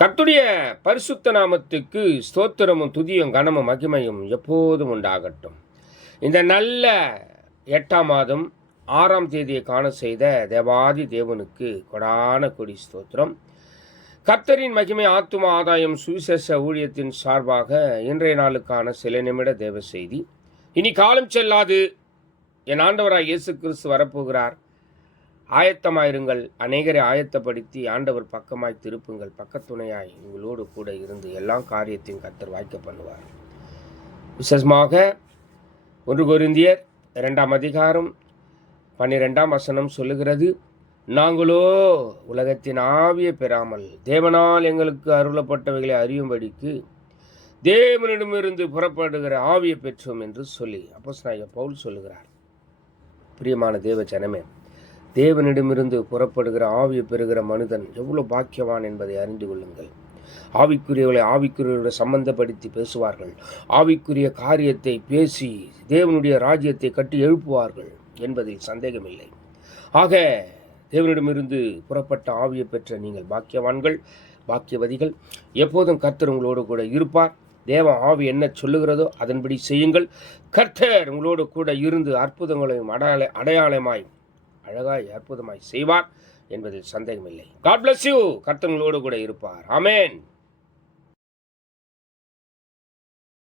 கர்த்தருடைய பரிசுத்த நாமத்துக்கு ஸ்தோத்திரமும் துதியும் கனமும் மகிமையும் எப்போதும் உண்டாகட்டும். இந்த நல்ல 8ஆம் மாதம் 6ஆம் தேதியை காண செய்த தேவாதி தேவனுக்கு கொடான கொடி ஸ்தோத்திரம். கர்த்தரின் மகிமை ஆத்தும ஆதாயம் சுவிசேஷ ஊழியத்தின் சார்பாக இன்றைய நாளுக்கான சில நிமிட தேவ செய்தி. இனி காலம் செல்லாது, என் ஆண்டவராய் இயேசு கிறிஸ்து வரப்போகிறார். ஆயத்தமாயிருங்கள், அநேகரை ஆயத்தப்படுத்தி ஆண்டவர் பக்கமாய் திருப்புங்கள். பக்கத்துணையாய் உங்களோடு கூட இருந்து எல்லா காரியத்தையும் கர்த்தர் வாய்க்க பண்ணுவார். விசேஷமாக 1 கொரிந்தியர் 2ஆம் அதிகாரம் 12ஆம் வசனம் சொல்லுகிறது, நாங்களோ உலகத்தின் ஆவியை பெறாமல் தேவனால் எங்களுக்கு அருளப்பட்டவைகளை அறியும்படிக்கு தேவனிடமிருந்து புறப்படுகிற ஆவியை பெற்றோம் என்று சொல்லி அப்போஸ்தலனாகிய பவுல் சொல்லுகிறார். பிரியமான தேவ ஜனமே, தேவனிடமிருந்து புறப்படுகிற ஆவியை பெறுகிற மனிதன் எவ்வளோ பாக்கியவான் என்பதை அறிந்து கொள்ளுங்கள். ஆவிக்குரியவர்களை ஆவிக்குரியவர்களை சம்பந்தப்படுத்தி பேசுவார்கள். ஆவிக்குரிய காரியத்தை பேசி தேவனுடைய ராஜ்யத்தை கட்டி எழுப்புவார்கள் என்பதில் சந்தேகமில்லை. ஆக தேவனிடமிருந்து புறப்பட்ட ஆவியை பெற்ற நீங்கள் பாக்கியவான்கள், பாக்கியவதிகள். எப்போதும் கர்த்தர் உங்களோடு கூட இருப்பார். தேவ ஆவி என்ன சொல்லுகிறதோ அதன்படி செய்யுங்கள். கர்த்தர் உங்களோடு கூட இருந்து அற்புதங்களையும் அடையாளமாய் அழகாய் அற்புதமாய் செய்வார் என்பதில் சந்தேகமில்லை. God bless you. கர்த்தர் உங்களோடு கூட இருப்பார். ஆமென்.